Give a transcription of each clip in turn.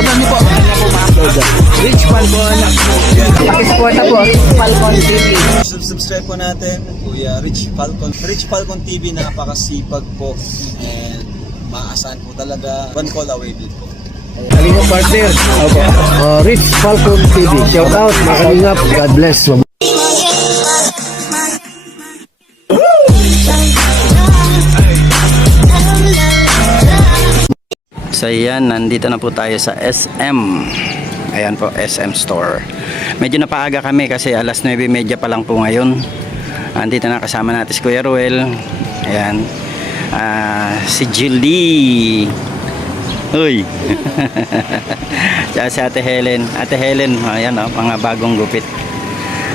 Punan niyo po. Ano po ma-upload? Rich Falcon. Pakisupport na po. Falcon TV. Subscribe po natin, Kuya Rich Falcon. Rich Falcon TV, napakasipag po. And maasahan po talaga. One call away din po. Kalingap partner. Opo. Rich Falcon TV. Shout out. Mga kalingap. God bless. So yan, nandito na po tayo sa SM. Ayan po, SM Store. Medyo napaaga kami kasi alas 9:30 pa lang po ngayon. Andito na kasama natin si Kuya Ruel. Ayan. Si Julie. Uy. Tsaka si Ate Helen. Ate Helen, ayan o, mga bagong gupit.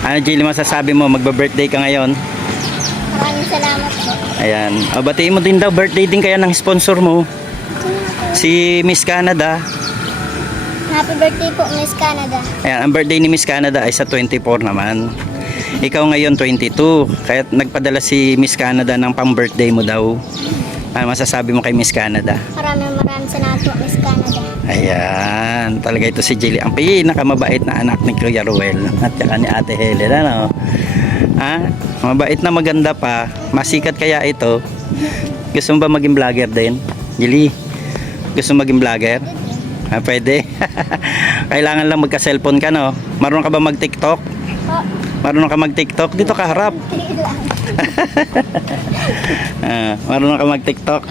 Ano Julie, masasabi mo, magba-birthday ka ngayon? Maraming salamat po. Ayan. O, batiin mo din daw, birthday din kaya ng sponsor mo. Si Miss Canada. Happy birthday po, Miss Canada. Ayan, ang birthday ni Miss Canada ay sa 24 naman. Ikaw ngayon 22. Kaya nagpadala si Miss Canada ng pang-birthday mo daw. Ano masasabi mo kay Miss Canada? Maraming salamat po, Miss Canada. Ayan, talaga ito si Jilly. Ang pinakamabait na anak ni Kuya Ruel at saka ni Ate Helen. Ano? Mabait na maganda pa. Masikat kaya ito. Gusto mo ba maging vlogger din? Jilly, gusto mo maging vlogger? Pwede. Kailangan lang magka-cellphone ka, no? Marunong ka ba mag-TikTok? Po. Marunong ka mag-TikTok? Dito ka harap. Marunong ka mag-TikTok?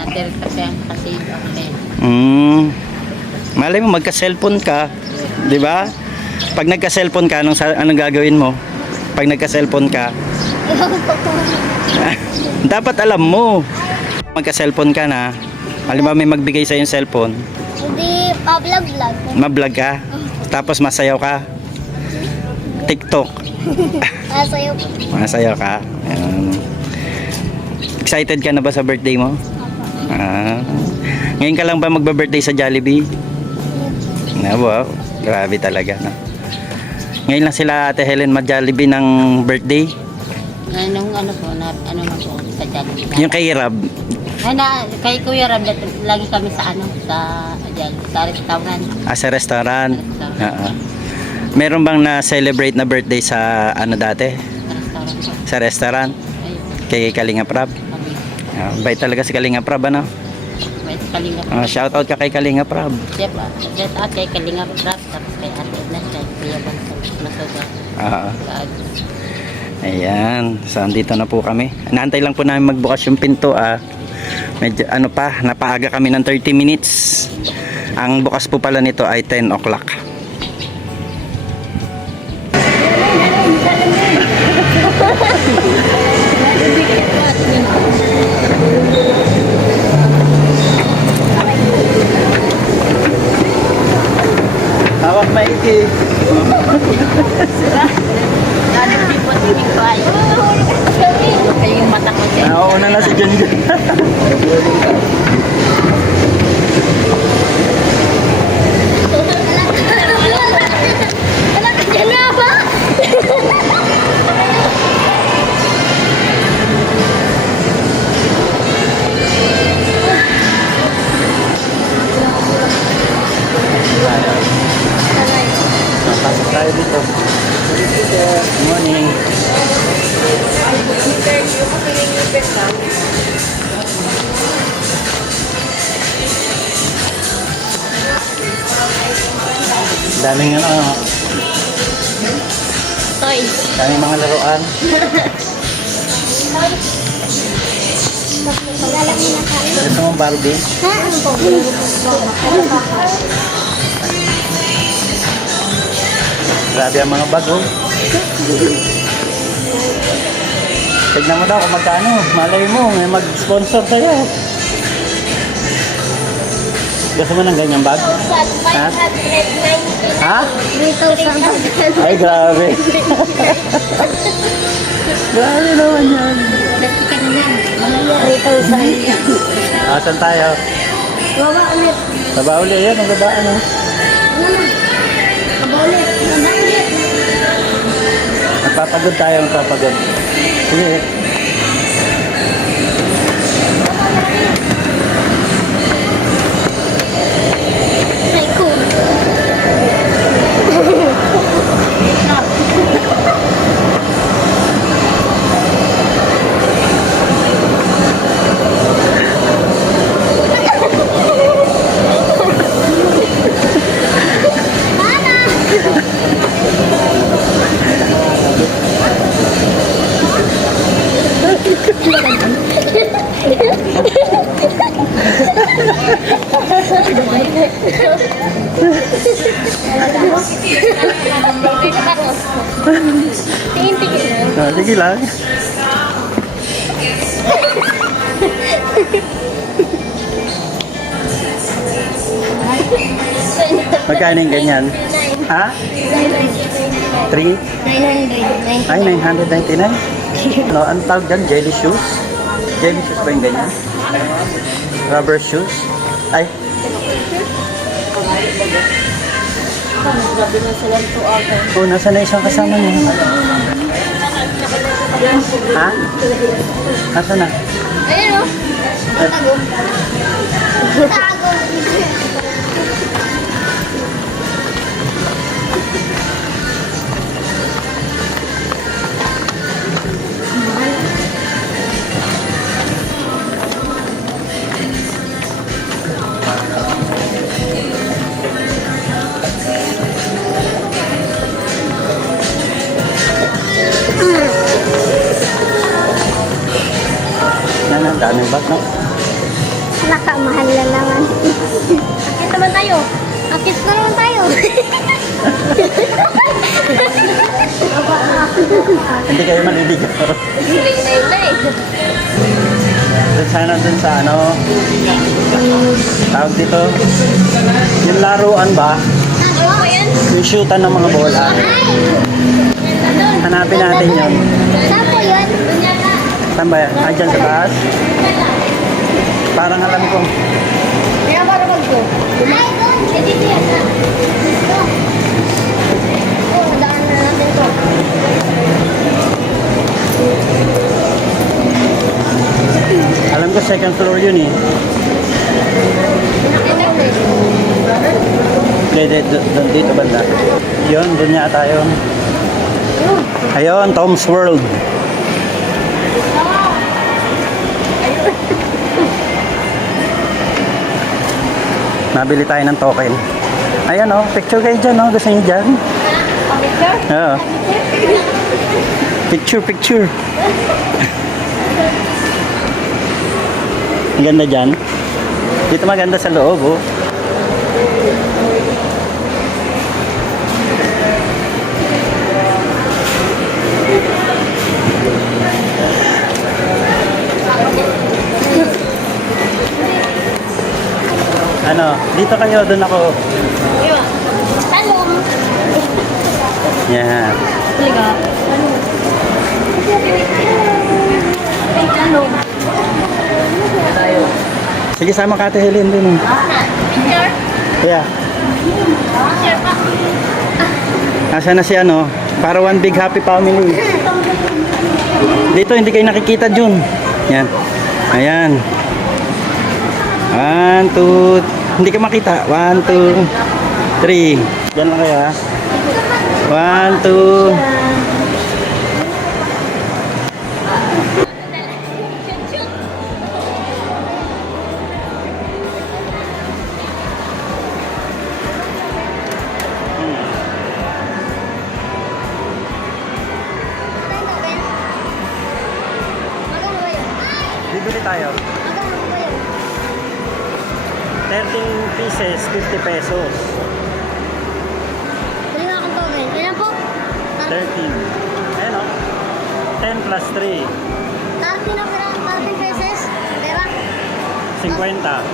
Malay mo magka-cellphone ka, 'di ba? Pag nagka-cellphone ka, anong gagawin mo? Pag nagka-cellphone ka, dapat alam mo. Magka-cellphone ka na, halimbawa may magbigay sa yung cellphone, Hindi, pa-vlog-vlog. ma-vlog ka, tapos masayaw ka. TikTok. Masayo po. Masayaw ka. Ayan. Excited ka na ba sa birthday mo? Ngayon ka lang ba magba-birthday sa Jollibee? Wow, grabe talaga, no? Ngayon lang sila Ate Helen mag-Jollibee ng birthday. Nung ano po, ano na po, sa Jollibee. Yung kay Rab. Kay Kuya Rab, lagi kami sa sa restaurant. Sa restaurant. Meron bang na-celebrate na birthday sa ano dati? Restaurant po. Sa restaurant? Ayun, Kay Kalingap Rab. Bait talaga si Kalingap Rab, ano? may Kalingap. Shoutout ka kay Kalingap Rab. Chef, kay Kalingap Rab, tapos kay Ate Edna, kay Kuya Bansang Masuga. Ayan, so andito na po kami. Naantay lang po namin magbukas yung pinto. Medyo ano pa, napaaga kami ng 30 minutes. Ang bukas po pala nito ay 10 o'clock. Hawak maigi. Hindi po tinig ko ay. Ay yung mata ko siya. Nauna na si Jen. Yan na ba? Pasok tayo dito. Good morning. Daming Toys. daming mga laruan. Maglalaki na tayo. Gusto mong Barbie? Ha? Ano po? Grabe ang mga bago. Tignan mo daw kung magkano. Malay mo, may mag-sponsor tayo. Gusto mo ng ganyang bag? Ha? 590. Ha? 3,000. Ay, grabe. Grabe naman yan. Dati ka na yan. 3,000. Saan tayo? Wawa ulit. Baba uli. Yan, ang baba. Ano? Wawa ulit. Magpapagod tayo, magpapagod. Sige. Ay, cool. Tingin-tingin lang. Sige lang. Magkano yung ganyan? Ha? 3? 900. Ay, 999? No, ang tawag dyan, jelly shoes? Jelly shoes ba yung ganyan? Rubber shoes? Ay, Grabe na silang to ako. oh, nasa na isang kasama niya? Ha? Nasa na? Ayun o. Tago. Tago. Yan, ang daming bag, no? Nakamahal na naman. Akit naman tayo. Akit na naman tayo. Hindi kayo maliligaw. Hiling na yun na eh. Doon sana dun sa ano, tawag dito, yung laruan ba? Ano ba yan? Yung shootan ng mga bola. Hanapin natin yun. Saan po yun? Saan ba yan? Ah, dyan sa taas? Parang alam ko. Kaya para magko. Ay, doon. Dito yan. Dito. Oh, daan na natin to. Alam ko second floor yun eh. Nakita ko eh. Hindi, doon dito banda. Yun, doon yata yun. Ayun, Tom's World. Nabili tayo ng token. Ayan o, picture kayo dyan o. Gusto niyo dyan? Picture? Oo. Picture, picture. Ang ganda dyan. Dito maganda sa loob oh. Ano, dito kayo, doon ako. Talong. Yan. Talaga? Ay, talong. Sige, sama ka Ate Helen dun. Oh. Picture? Yeah. Picture pa. Nasa na si ano, para one big happy family. Dito, hindi kayo nakikita dun. Yan. Ayan. 1, 2, hindi ka makita. 1, 2, 3. Diyan lang kayo ha. 1, 2. Magkano ba yun? Bibili tayo. Magkano ba yun? 13 pieces, 50 pesos. Bili nga akong token. Ayan po. 13. Ayan o. 10 plus 3. 30 na pera. 30 pesos. Pera. 50.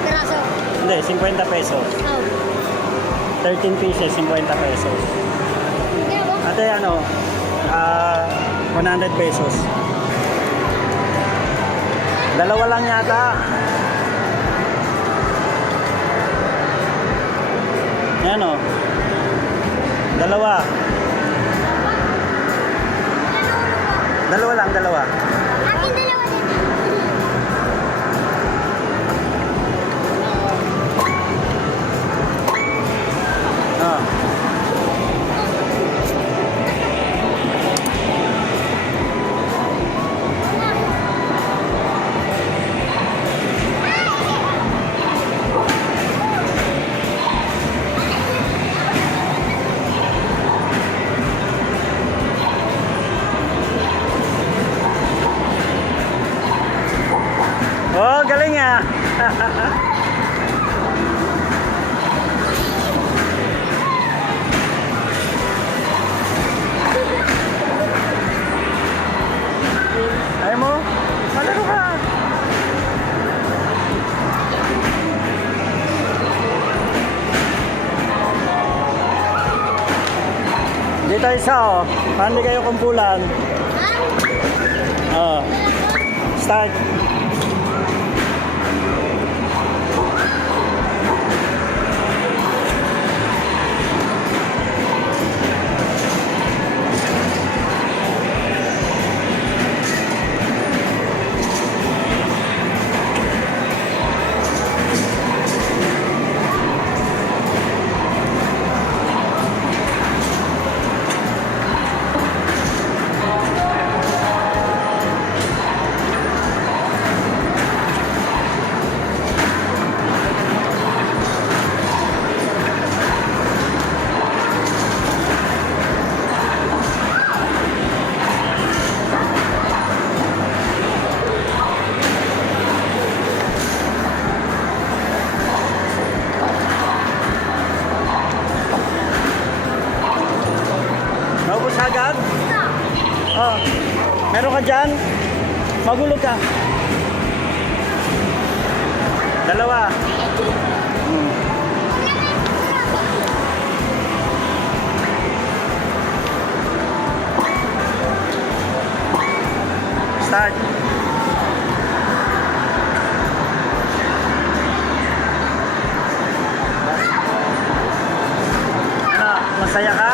Peraso. Hindi, 50 pesos. Oh. 13 pieces, 50 pesos. Kaya po. Ate, ano, 100 pesos. Dalawa lang yata. Yan o. Dalawa. Dalawa lang, dalawa. Akin dalawa din. Oh. Oh, galing ah. Ito isa oh. Paano di kayo kumpulan? Oh. Start. Naubos agad? Oh. Meron ka dyan? Magulog ka. Dalawa. Start. Ano, masaya ka?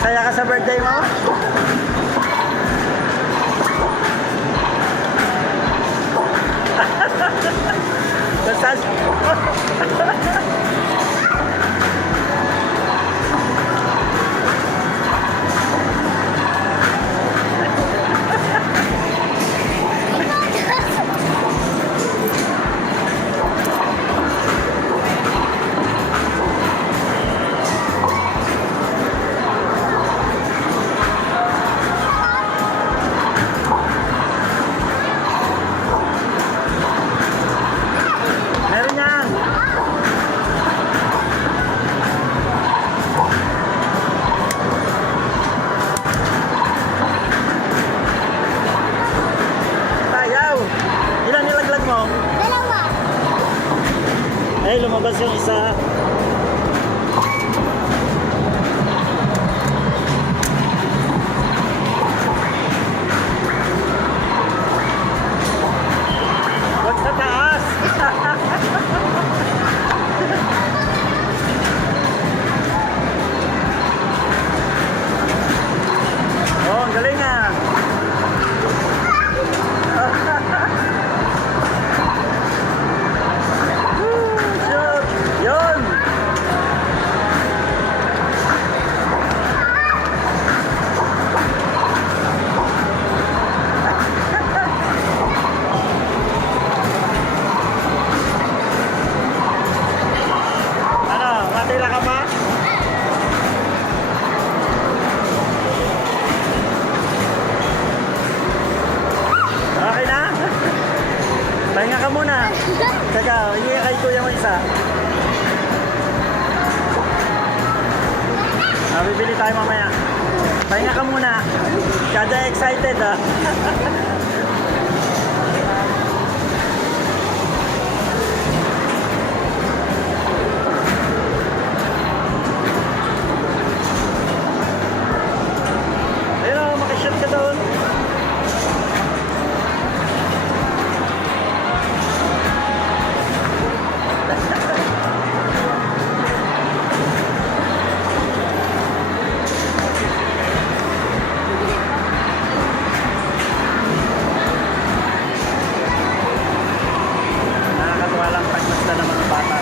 Masaya ka sa birthday mo? Basta meron yan. Tayaw. Ilan nilaglag mo? Dalawa. Ay, lumabas yung isa. Huwag sa taas. Oh, ang galing ah. Shoot! Yun! Ano? Matira ka pa? Okay na? Pahinga ka muna. Teka, hindi kay kuya mo isa. Bibili tayo mamaya. Pahinga ka muna. Kada excited ah. Ayun o, makishoot ka doon. Nakakatuwa lang pagmasta ng mga bata.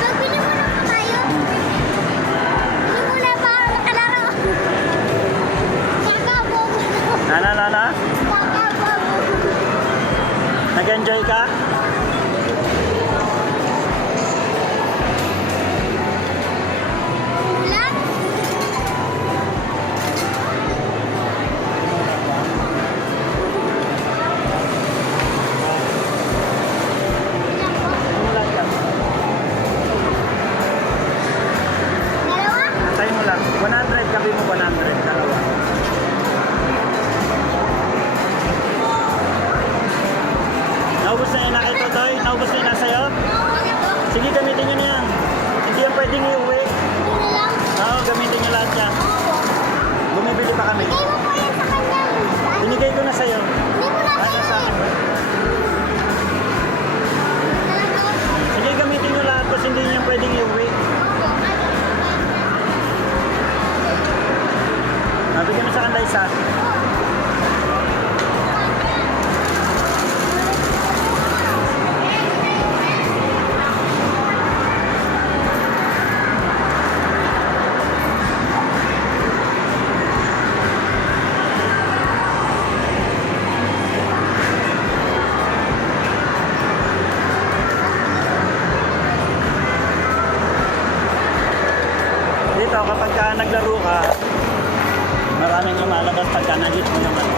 Magbili muna po tayo. Bili muna para makalaro. Kakabog. Nana? Kakabog. Nag-enjoy ka? Ulan? Ilan po? Umulan ka. Dalawa? Tayo mo lang. 100, kabi mo 100. Dalawa. gamitin nyo na yan. Hindi yan pwedeng iuwi. Hindi na lang. Oo, gamitin nyo lahat yan. Bumibili pa kami. Bigay mo po yan sa kanya. Binigay ko na sa'yo. Hindi mo na Ano sa akin? Talaga. Sige, gamitin nyo lahat kasi hindi yan pwedeng iuwi. Nabigyan mo sa kanila isa. Dito, kapag ka naglaro ka, maraming lumalabas pagka nag-hit mo naman.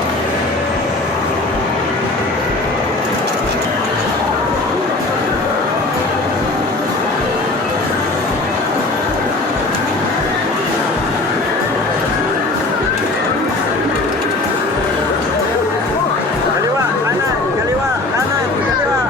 Kaliwa, kanan, kaliwa, kanan, kaliwa.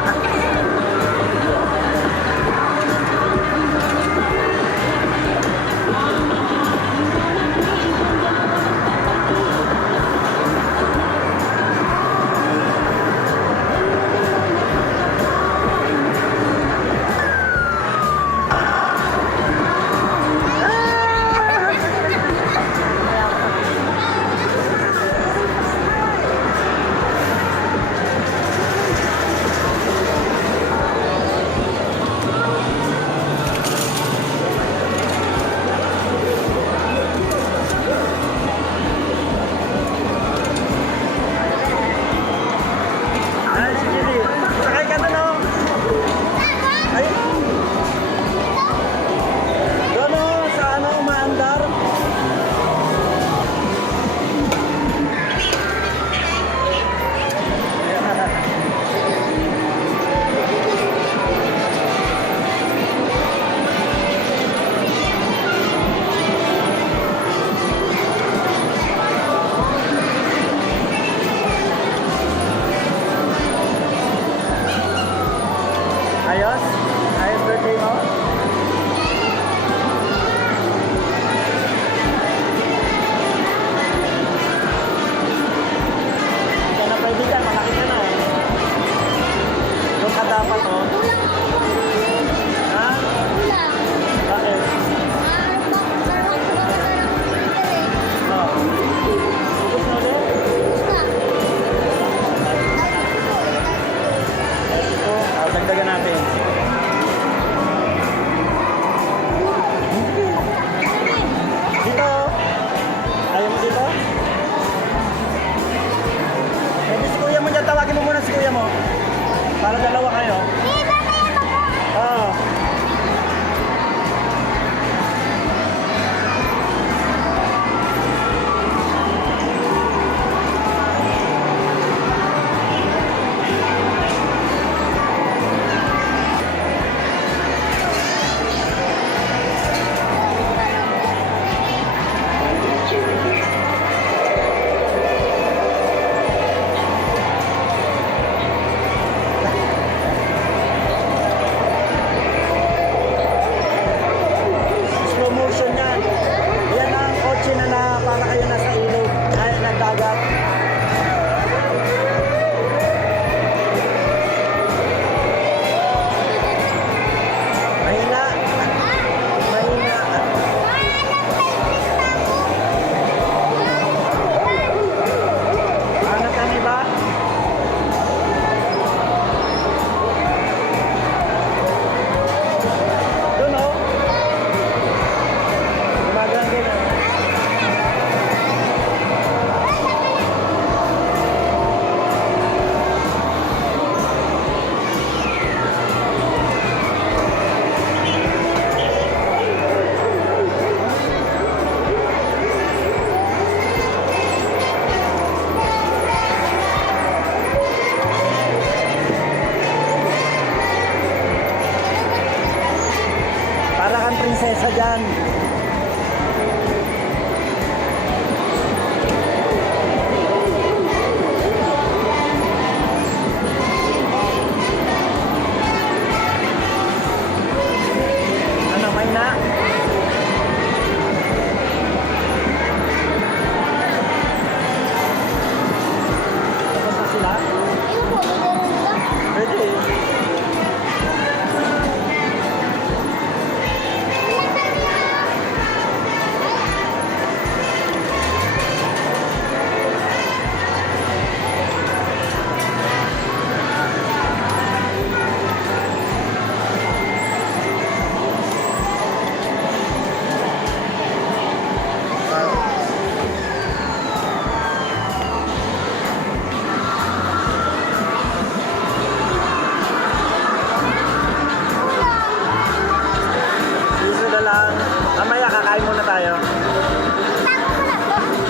Mamaya kakain muna tayo.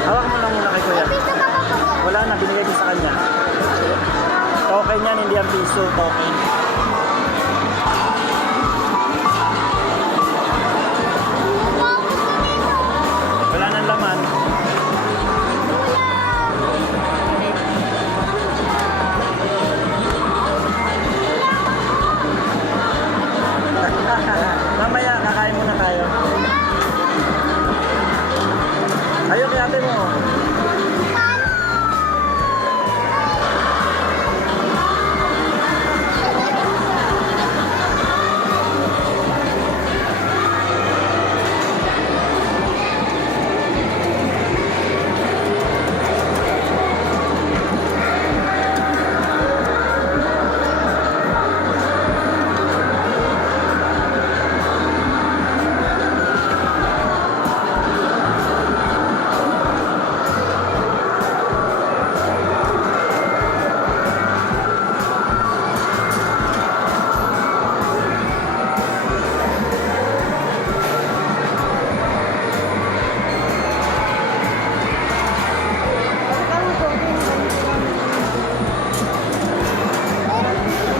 Hawak mo lang muna kay Kuya. Wala na, binigay ko sa kanya. Token yan, hindi ang piso, token. Wala nang laman. Mamaya, kakain muna tayo. Ayaw kay ate mo.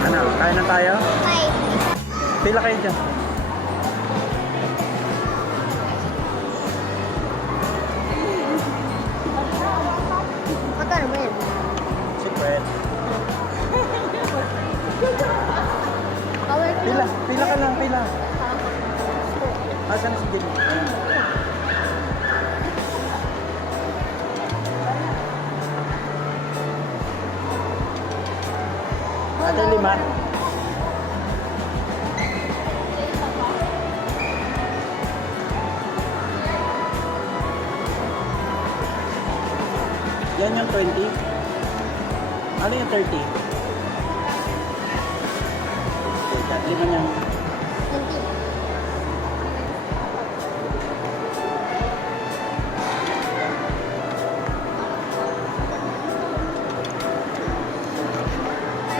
Ano, kain na tayo? Pila kayo dyan? Magkano ba yun? Secret. Kawal ko Pila, pila ka lang, pila. Asan si Dili? Ate lima. Yan yung 20. Ano yung 30? Lima niyang. 20.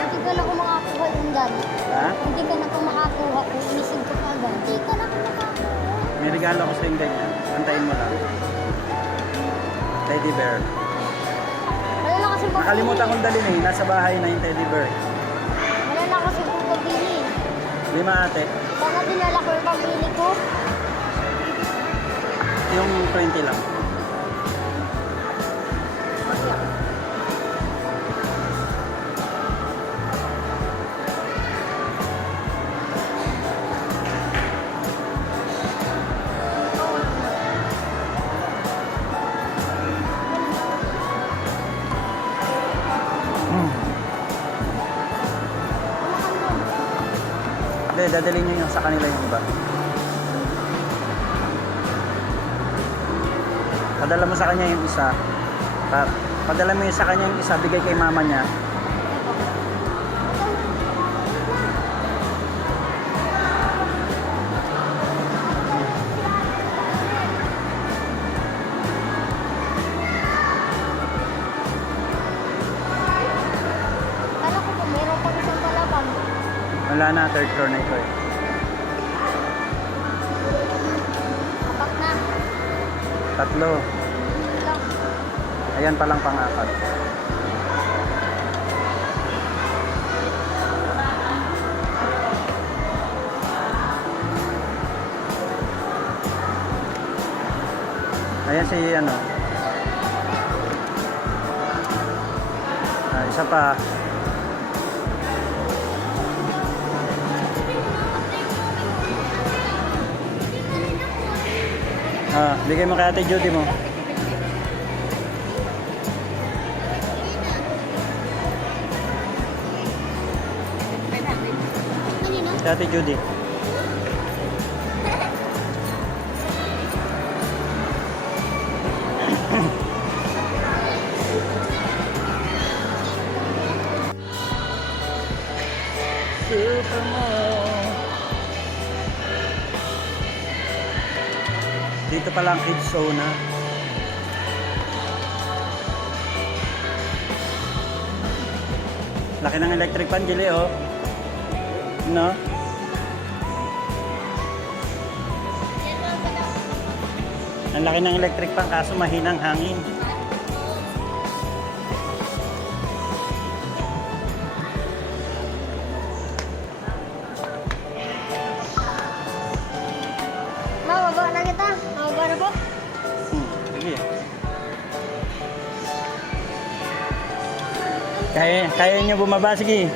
Hindi ka na ako makakuha yung gamit. Ha? Hindi ka na ako makakuha kung inisig ko ka agad. Hindi ka na ako makakuha. May regalo ko sa yung ganyan. Antayin mo lang. Teddy bear. Wala na kasi Nakalimutan kong dalhin eh. Nasa bahay na yung teddy bear. Wala na kasi kung pabili. Lima ate. Baka dinala ko yung pabili ko. Yung 20 lang. Hindi, dadalhin nyo yung sa kanila yung iba. Padala mo sa kanya yung isa. Padala mo yung sa kanya yung isa, bigay kay mama niya. Kala ko po, meron pang isang palabang. Wala na, third floor na ito eh. Kapak na. Tatlo. Hindi lang. Ayan palang pang-apat. Ayan si ano. Isa pa. Bigay mo kay Ate Judy mo. Kanina? Kay Ate Judy. Dito pa lang kids zone. Laki ng electric pan, Jilly, oh. No? Ang laki ng electric pan kaso mahinang hangin. Mababa na kita. Mababa na po. Sige. Kaya niyo bumaba, sige.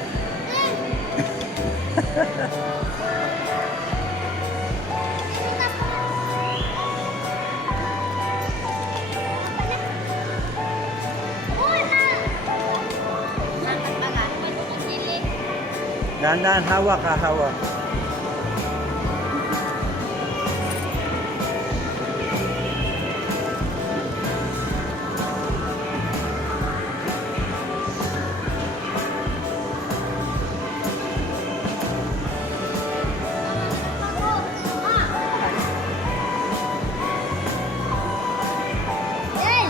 Dahan-dahan, hawak ha, hawak. Hey!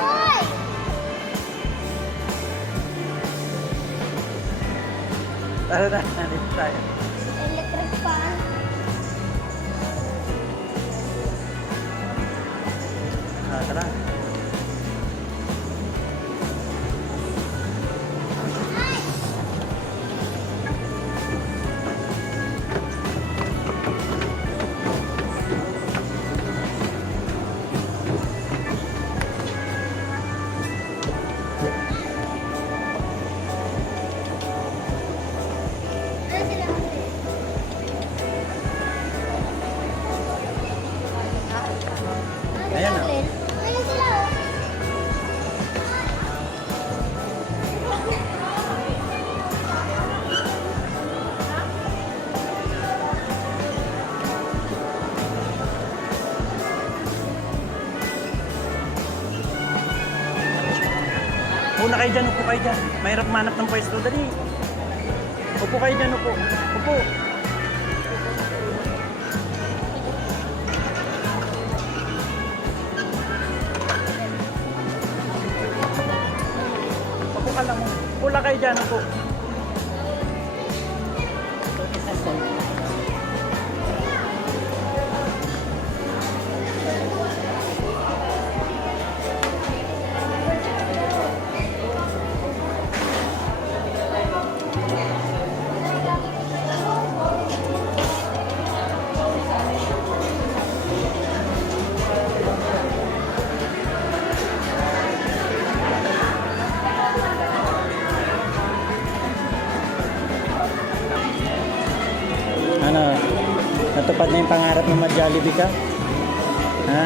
Hoy! Tara na, nandito tayo. Electric fan. Tara. Ano sila? Ayan na. Ayun sila oh. Muna kayo dyan, upo kayo dyan. Mahirap manap ng pwesto. Dali. Upo kayo dyan, upo. Upo. Upo ka lang. Pula kayo dyan, upo. Ano, natupad na yung pangarap mo mag-Jollibee ka? Ha?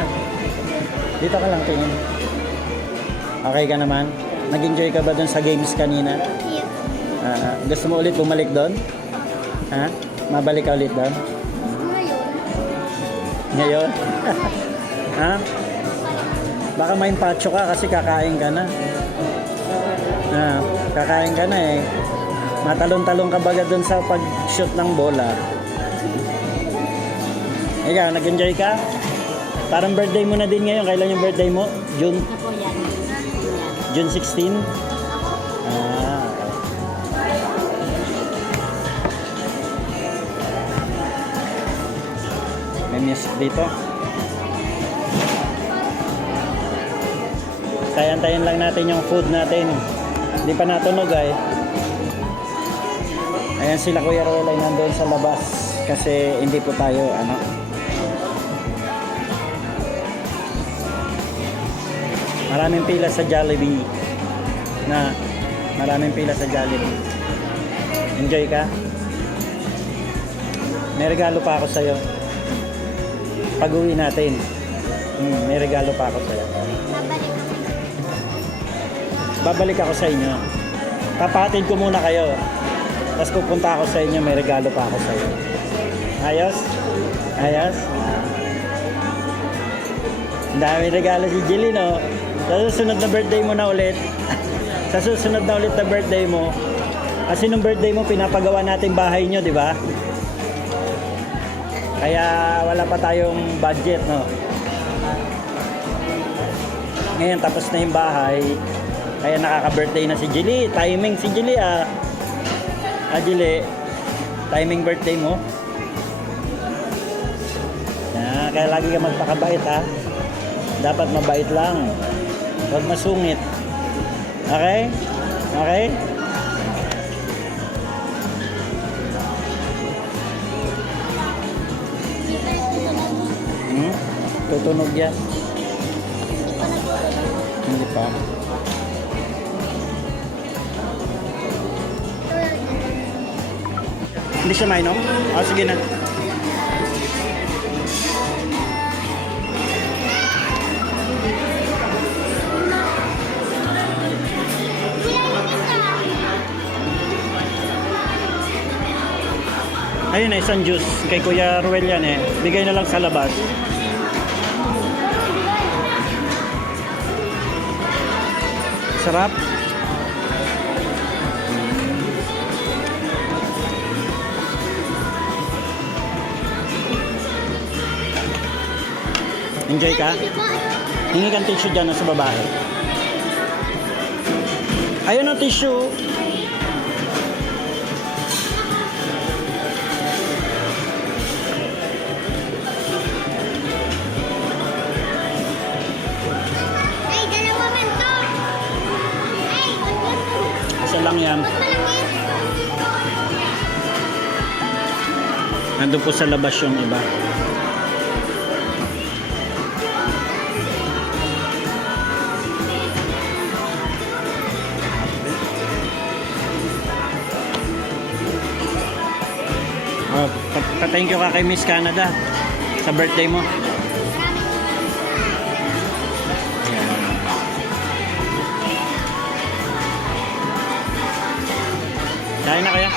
Dito ka lang tingin. Okay ka naman? Nag-enjoy ka ba dun sa games kanina? Yes. Gusto mo ulit bumalik doon? Ha? Mabalik ka ulit doon? Ngayon. Ngayon? Ha? Baka may impacho ka kasi kakain ka na. Kakain ka na eh. Matalon-talon ka baga doon sa pag-shoot ng bola. Ikaw, nag-enjoy ka? Parang birthday mo na din ngayon. Kailan yung birthday mo? June? Ito po yan. June 16? Ah, okay. May music dito. Tayan-tayan lang natin yung food natin. Hindi pa natunog ay. Ayan sila Kuya Roel ay nandoon sa labas. Kasi hindi po tayo maraming pila sa Jollibee. Maraming pila sa Jollibee. Enjoy ka? May regalo pa ako sa'yo. Pag-uwi natin. May regalo pa ako sa'yo. Babalik ako sa inyo. Papatid ko muna kayo. Tapos pupunta ako sa inyo. May regalo pa ako sa'yo. Ayos? Ayos? Ang dami regalo si Jilly, no? Sa susunod na birthday mo na ulit. Sa susunod na ulit na birthday mo. Kasi nung birthday mo, pinapagawa natin bahay nyo, di ba? Kaya wala pa tayong budget, no? Ngayon, tapos na yung bahay. Kaya nakaka-birthday na si Jilly. Timing si Jilly, Jilly. Timing birthday mo. ha. Kaya lagi ka magpakabait ha. Dapat mabait lang. Huwag masungit. Okay? Okay? Tutunog yan. Hindi pa. Hindi siya mainom? O, sige na. Ayun na, isang juice. Kay Kuya Ruel yan eh. Bigay na lang sa labas. Sarap. Enjoy ka? Hingi kang tissue dyan sa babae. Ayun ang tissue. Ay, dalawa man to. Ay, Isa lang yan. mas malaki. Nandun po sa labas yung iba. Oh, pa-thank you ka kay Miss Canada sa birthday mo. Ayan. Kain na kaya?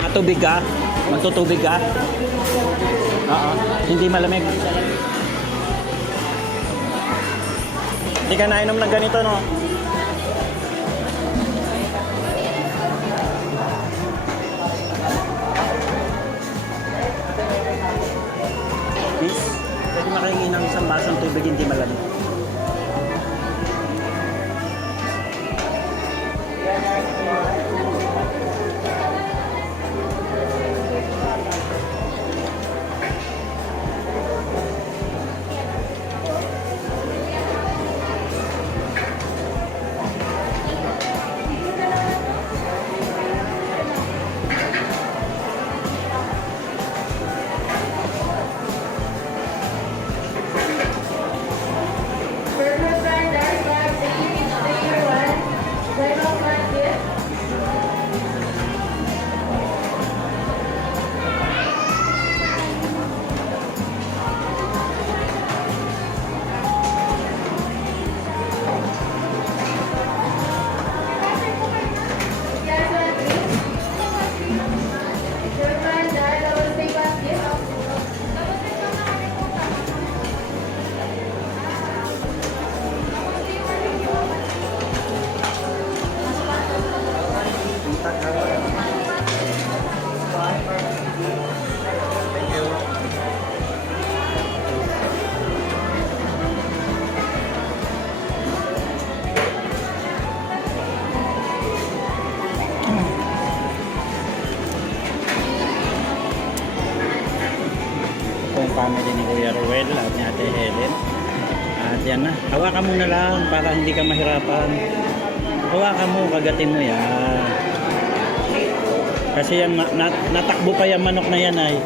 Matubig ka? Magtutubig ka? Oo. Hindi malamig. Hindi ka nainom ng ganito, no? Miss, pwede makahingi ng isang basong tubig hindi malamig. Ito yung family ni Kuya Ruel at ni Ate Helen. At yan na. Hawakan mo na lang para hindi ka mahirapan. Hawakan mo, kagatin mo yan. Kasi yan, natakbo pa yung manok na yan ay.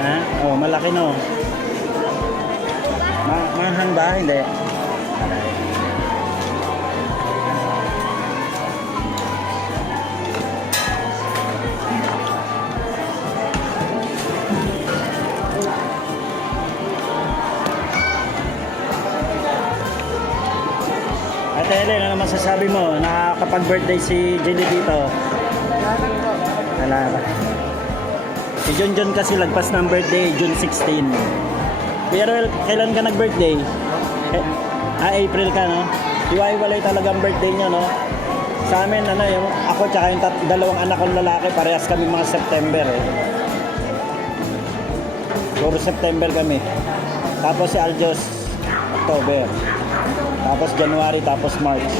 Ha? Oh, malaki no. Mahang ba? Hindi. Ate Helen, ano masasabi mo? Nakakapag-birthday si Jenny dito. Wala ba? Si John kasi lagpas ng birthday, June 16. Pero kailan ka nag-birthday? April ka, no? Iwa-iwalay talagang birthday niya, no? Sa amin, ano, yung, ako tsaka yung dalawang anak kong lalaki, parehas kami mga September, eh. Puro September kami. Tapos si Aljos, October. Tapos January, tapos March.